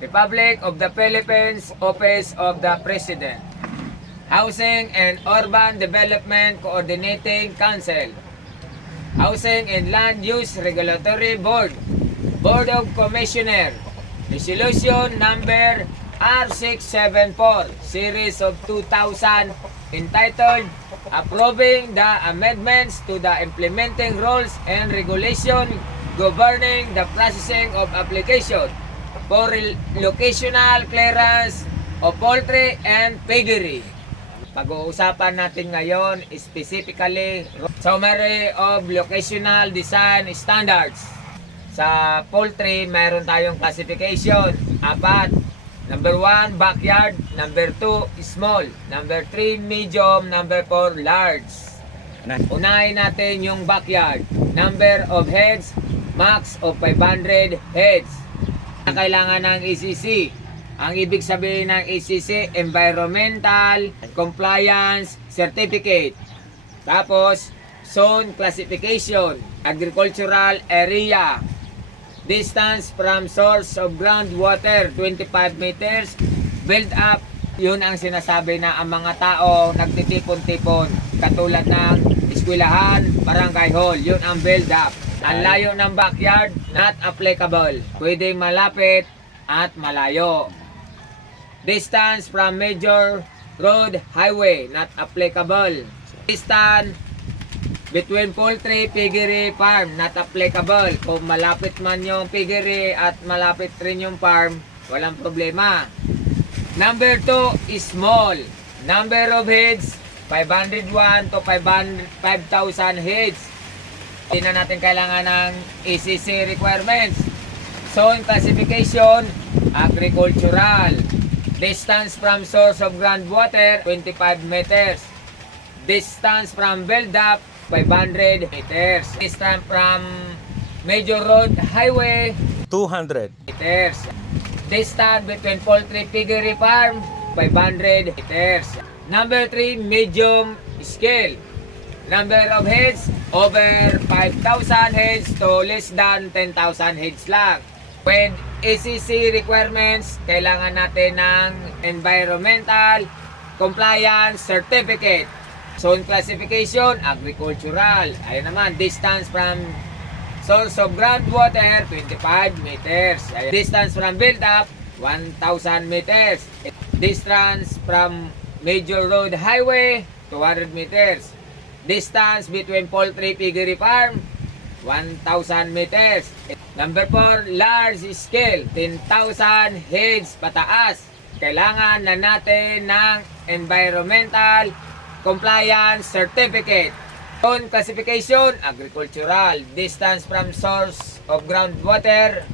Republic of the Philippines, Office of the President. Housing and Urban Development Coordinating Council. Housing and Land Use Regulatory Board. Board of Commissioner. Resolution number R674, Series of 2000, entitled Approving the Amendments to the Implementing Rules and Regulation Governing the Processing of Application for Locational Clearance of Poultry and Piggery. Pag-uusapan natin ngayon specifically summary of locational design standards. Sa poultry, mayroon tayong classification. Apat. Number 1, backyard. Number 2, small. Number 3, medium. Number 4, large. Unahin natin yung backyard. Number of heads, max of 500 heads. Kailangan ng ECC. Ang ibig sabihin ng ECC, Environmental Compliance Certificate. Tapos, zone classification, agricultural area, distance from source of groundwater 25 meters, build up, yun ang sinasabi na ang mga tao nagtitipon-tipon katulad ng eskwelahan, barangay hall, yun ang build up. Ang layo ng backyard, not applicable. Pwedeng malapit at malayo. Distance from major road, highway, not applicable. Distance between poultry, piggery, farm, not applicable. Kung malapit man yung piggery at malapit rin yung farm, walang problema. Number 2 is small. Number of heads, 501 to 500 5,000 heads. Hindi na natin kailangan ng ECC requirements. Zone classification, agricultural. Distance from source of groundwater, 25 meters. Distance from build-up, 500 meters. Distance from major road, highway, 200. meters. Distance between poultry piggery farm, 500 meters. Number 3, medium scale. Number of heads, over 5,000 heads to less than 10,000 heads lang. With ECC requirements, kailangan natin ng Environmental Compliance Certificate. Zone classification, agricultural. Ayun naman, distance from source of groundwater, 25 meters. Ayun. Distance from build-up, 1,000 meters. Distance from major road highway, 200 meters. Distance between poultry piggery farm, 1,000 meters. Number 4, large scale, 10,000 heads pataas. Kailangan na natin ng environmental compliance certificate. Zone classification, agricultural. Distance from source of groundwater,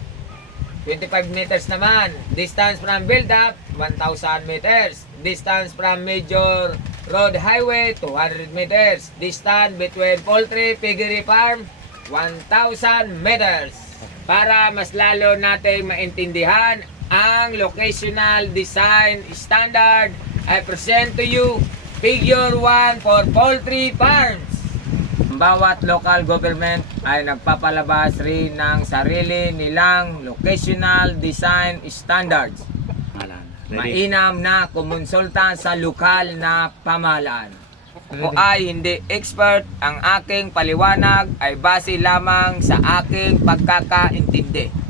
25 meters naman. Distance from build-up, 1,000 meters. Distance from major road highway, 200 meters. Distance between poultry piggery farm, 1,000 meters. Para mas lalo natin maintindihan ang locational design standard, I present to you Figure 1 for poultry farms. Bawat local government ay nagpapalabas rin ng sarili nilang locational design standards. Mainam na kumonsulta sa lokal na pamahalaan. Kung ay hindi expert, ang aking paliwanag ay base lamang sa aking pagkakaintindi.